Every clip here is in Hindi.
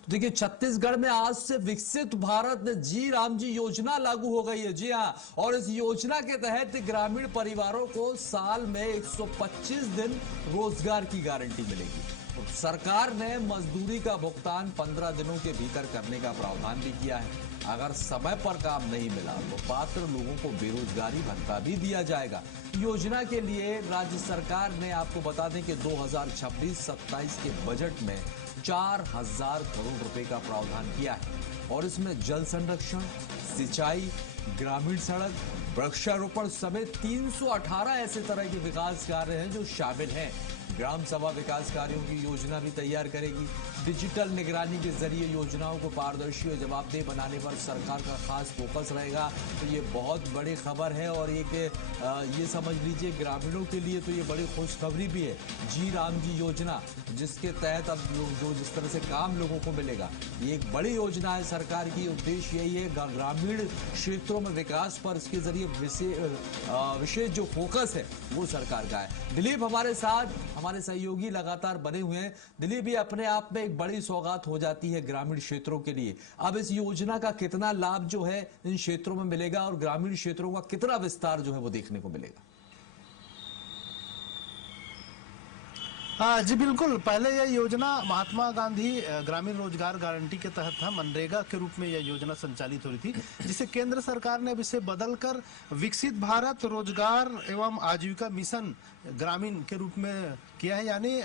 तो देखिए, छत्तीसगढ़ में आज से विकसित भारत जी राम जी योजना लागू हो गई है। जी हाँ, और इस योजना के तहत ग्रामीण परिवारों को साल में 125 दिन रोजगार की गारंटी मिलेगी। तो सरकार ने मजदूरी का भुगतान 15 दिनों के भीतर करने का प्रावधान भी किया है। अगर समय पर काम नहीं मिला तो पात्र लोगों को बेरोजगारी भत्ता भी दिया जाएगा। योजना के लिए राज्य सरकार ने, आपको बता दें कि 2026-27 के बजट में 4000 करोड़ रुपए का प्रावधान किया है और इसमें जल संरक्षण, सिंचाई, ग्रामीण सड़क, वृक्षारोपण समेत 318 ऐसे तरह के विकास कार्य हैं जो शामिल हैं। ग्राम सभा विकास कार्यों की योजना भी तैयार करेगी। डिजिटल निगरानी के जरिए योजनाओं को पारदर्शी और जवाबदेह बनाने पर सरकार का खास फोकस रहेगा। तो ये बहुत बड़ी खबर है और एक ये समझ लीजिए ग्रामीणों के लिए तो ये बड़ी खुशखबरी भी है। जी राम जी योजना, जिसके तहत अब जो जिस तरह से काम लोगों को मिलेगा, ये एक बड़ी योजना है सरकार की। उद्देश्य यही है ग्रामीण क्षेत्रों में विकास पर इसके जरिए विशेष जो फोकस है वो सरकार का है। दिलीप हमारे साथ, हमारे सहयोगी लगातार बने हुए हैं। दिलीप, ये अपने आप में एक बड़ी सौगात हो जाती है ग्रामीण क्षेत्रों के लिए। अब इस योजना का कितना लाभ जो है इन क्षेत्रों में मिलेगा और ग्रामीण क्षेत्रों का कितना विस्तार जो है वो देखने को मिलेगा? जी बिल्कुल। पहले यह योजना महात्मा गांधी ग्रामीण रोजगार गारंटी के तहत था, मनरेगा के रूप में यह योजना संचालित हो रही थी, जिसे केंद्र सरकार ने अब इसे बदलकर विकसित भारत रोजगार एवं आजीविका मिशन ग्रामीण के रूप में किया है, यानी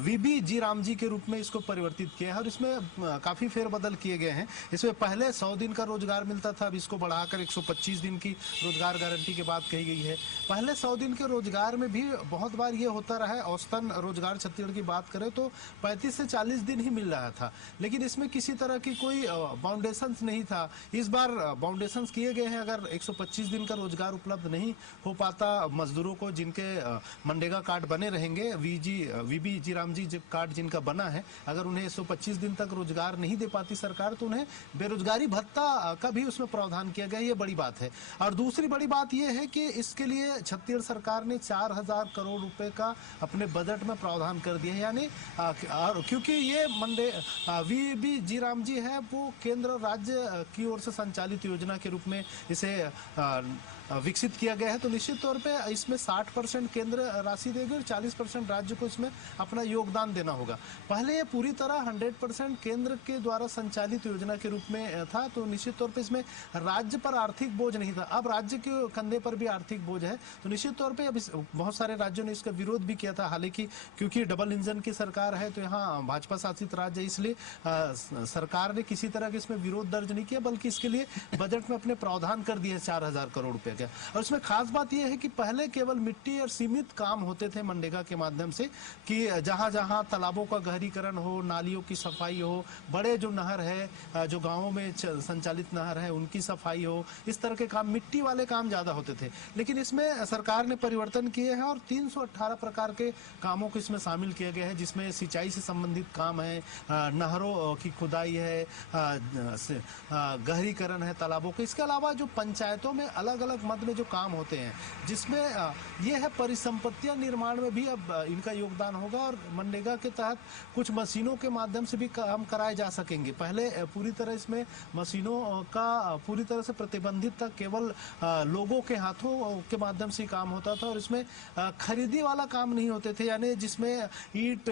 वीबी जी राम जी के रूप में इसको परिवर्तित किया है। और इसमें काफी फेरबदल किए गए हैं। इसमें पहले 100 दिन का रोजगार मिलता था, अब इसको बढ़ाकर 125 दिन की रोजगार गारंटी की बात कही गई है। पहले 100 दिन के रोजगार में भी बहुत बार ये होता रहा है, औसतन रोजगार छत्तीसगढ़ की बात करें तो 35 से 40 दिन ही मिल रहा था, लेकिन इसमें किसी तरह की कोई बाउंडेशन नहीं था। इस बार बाउंडेशन किए गए हैं। अगर 125 दिन का रोजगार उपलब्ध नहीं हो पाता मजदूरों को, जिनके मनरेगा कार्ड बने रहेंगे, वीबी जी राम जी कार्ड जिनका बना है, अगर उन्हें 125 दिन तक रोजगार नहीं दे पाती सरकार तो उन्हें बेरोजगारी भत्ता का भी उसमें प्रावधान किया गया। ये बड़ी बात है। और दूसरी बड़ी बात यह है कि इसके लिए छत्तीसगढ़ सरकार ने 4000 करोड़ रुपए का अपने बजट में प्रावधान कर दिया है। यानी क्योंकि ये वीबी जी राम जी है, वो केंद्र राज्य की ओर से संचालित योजना के रूप में इसे विकसित किया गया है, तो निश्चित तौर पे इसमें 60% केंद्र राशि देगी और 40% राज्य को इसमें अपना योगदान देना होगा। पहले ये पूरी तरह 100% केंद्र के द्वारा संचालित योजना के रूप में था, तो निश्चित तौर पे इसमें राज्य पर आर्थिक बोझ नहीं था। अब राज्य के कंधे पर भी आर्थिक बोझ है, तो निश्चित तौर पे अब बहुत सारे राज्यों ने इसका विरोध भी किया था। हालांकि क्योंकि डबल इंजन की सरकार है, तो यहाँ भाजपा शासित राज्य है, इसलिए सरकार ने किसी तरह के इसमें विरोध दर्ज नहीं किया, बल्कि इसके लिए बजट में अपने प्रावधान कर दिए 4000 करोड़ रुपए। और इसमें खास बात यह है कि पहले केवल मिट्टी और सीमित काम होते थे मनरेगा के माध्यम से, कि जहां जहां तालाबों का गहरीकरण हो, नालियों की सफाई हो, बड़े जो नहर है, जो गांवों में संचालित नहर है उनकी सफाई हो, इस तरह के काम, मिट्टी वाले काम ज्यादा होते थे। लेकिन इसमें सरकार ने परिवर्तन किए हैं और 318 प्रकार के कामों को इसमें शामिल किया गया है, जिसमें सिंचाई से संबंधित काम है, नहरों की खुदाई है, गहरीकरण है तालाबों के। इसके अलावा जो पंचायतों में अलग अलग मद में जो काम होते हैं, जिसमें यह है परिसंपत्तियां निर्माण में भी अब इनका योगदान होगा। और मनरेगा के तहत कुछ मशीनों के माध्यम से भी काम कराए जा सकेंगे। पहले पूरी तरह इसमें मशीनों का पूरी तरह से प्रतिबंधित था, केवल लोगों के हाथों के माध्यम से काम होता था और इसमें खरीदी वाला काम नहीं होते थे, यानी जिसमें ईंट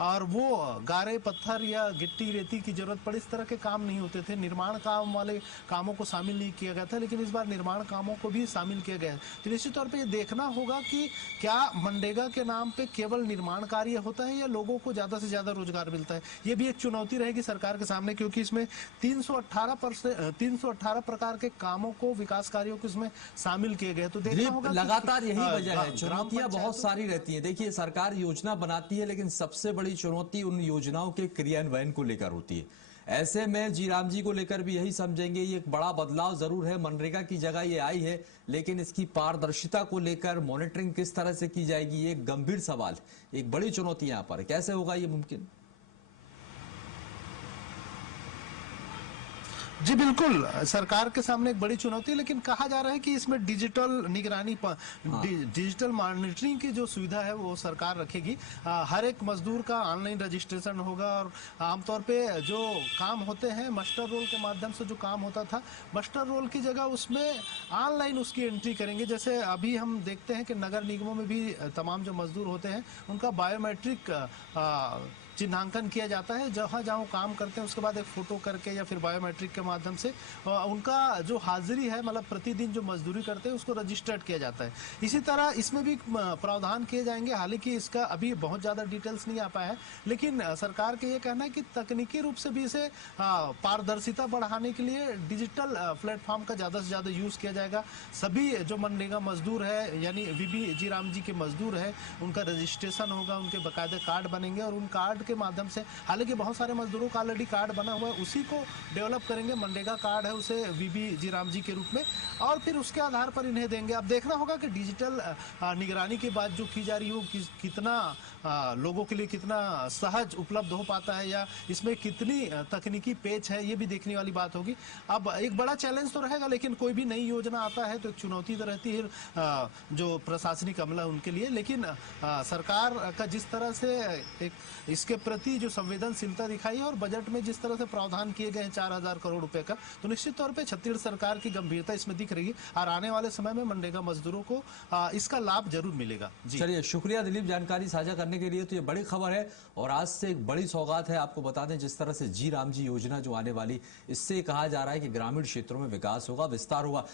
और वो गारे पत्थर या गिट्टी रेती की जरूरत पड़े, इस तरह के काम नहीं होते थे। निर्माण काम वाले कामों को शामिल नहीं किया गया था, लेकिन इस बार निर्माण कामों को भी शामिल किया गया है। तो निश्चित तौर पे ये देखना होगा कि क्या मनरेगा के नाम पे केवल निर्माण कार्य होता है या लोगों को ज्यादा से ज्यादा रोजगार मिलता है। ये भी एक चुनौती रहेगी सरकार के सामने, क्योंकि इसमें 318 प्रकार के कामों को, विकास कार्यों को इसमें शामिल किए गए। तो देखना होगा, लगातार यही वजह है, चुनौतियां बहुत सारी रहती हैं। देखिए, सरकार योजना बनाती है, लेकिन सबसे बड़ी चुनौती उन योजनाओं के क्रियान्वयन को लेकर होती है। ऐसे में जी राम जी को लेकर भी यही समझेंगे, ये एक बड़ा बदलाव जरूर है, मनरेगा की जगह ये आई है, लेकिन इसकी पारदर्शिता को लेकर मॉनिटरिंग किस तरह से की जाएगी, ये एक गंभीर सवाल, एक बड़ी चुनौती यहां पर। कैसे होगा ये मुमकिन? जी बिल्कुल, सरकार के सामने एक बड़ी चुनौती है, लेकिन कहा जा रहा है कि इसमें डिजिटल निगरानी डिजिटल मॉनिटरिंग की जो सुविधा है वो सरकार रखेगी। हर एक मजदूर का ऑनलाइन रजिस्ट्रेशन होगा और आमतौर पे जो काम होते हैं मस्टर रोल के माध्यम से जो काम होता था, मस्टर रोल की जगह उसमें ऑनलाइन उसकी एंट्री करेंगे। जैसे अभी हम देखते हैं कि नगर निगमों में भी तमाम जो मजदूर होते हैं उनका बायोमेट्रिक चिन्हांकन किया जाता है। जहां जहां वो काम करते हैं उसके बाद एक फोटो करके या फिर बायोमेट्रिक के माध्यम से उनका जो हाजिरी है, मतलब प्रतिदिन जो मजदूरी करते हैं उसको रजिस्टर्ड किया जाता है। इसी तरह इसमें भी प्रावधान किए जाएंगे। हालांकि इसका अभी बहुत ज्यादा डिटेल्स नहीं आ पाया है, लेकिन सरकार का ये कहना है कि तकनीकी रूप से भी इसे पारदर्शिता बढ़ाने के लिए डिजिटल प्लेटफॉर्म का ज्यादा से ज्यादा यूज किया जाएगा। सभी जो मनरेगा मजदूर है यानी वीबी जी राम जी के मजदूर है, उनका रजिस्ट्रेशन होगा, उनके बाकायदे कार्ड बनेंगे और उन कार्ड के माध्यम से, हालांकि बहुत सारे मजदूरों का ऑलरेडी कार्ड बना हुआ है, उसी को डेवलप करेंगे। मनरेगा कार्ड है उसे वीबी जी राम जी के रूप में, और फिर उसके आधार पर इन्हें देंगे। अब देखना होगा कि डिजिटल निगरानी की बात जो की जा रही हो कितना लोगों के लिए कितना सहज उपलब्ध हो पाता है, या इसमें कितनी तकनीकी पेच है, ये भी देखने वाली बात होगी। अब एक बड़ा चैलेंज तो रहेगा, लेकिन कोई भी नई योजना आता है तो एक चुनौती तो रहती है जो प्रशासनिक अमला उनके लिए। लेकिन सरकार का जिस तरह से एक इसके प्रति जो संवेदनशीलता दिखाई है और बजट में जिस तरह से प्रावधान किए गए हैं 4000 करोड़ रुपए का, तो निश्चित तौर पे छत्तीसगढ़ सरकार की गंभीरता इसमें दिख रही है और आने वाले समय में मनरेगा मजदूरों को इसका लाभ जरूर मिलेगा। जी चलिए, शुक्रिया दिलीप जानकारी साझा करने के लिए। तो ये बड़ी खबर है और आज से एक बड़ी सौगात है। आपको बता दें, जिस तरह से जी राम जी योजना जो आने वाली, इससे कहा जा रहा है कि ग्रामीण क्षेत्रों में विकास होगा, विस्तार होगा।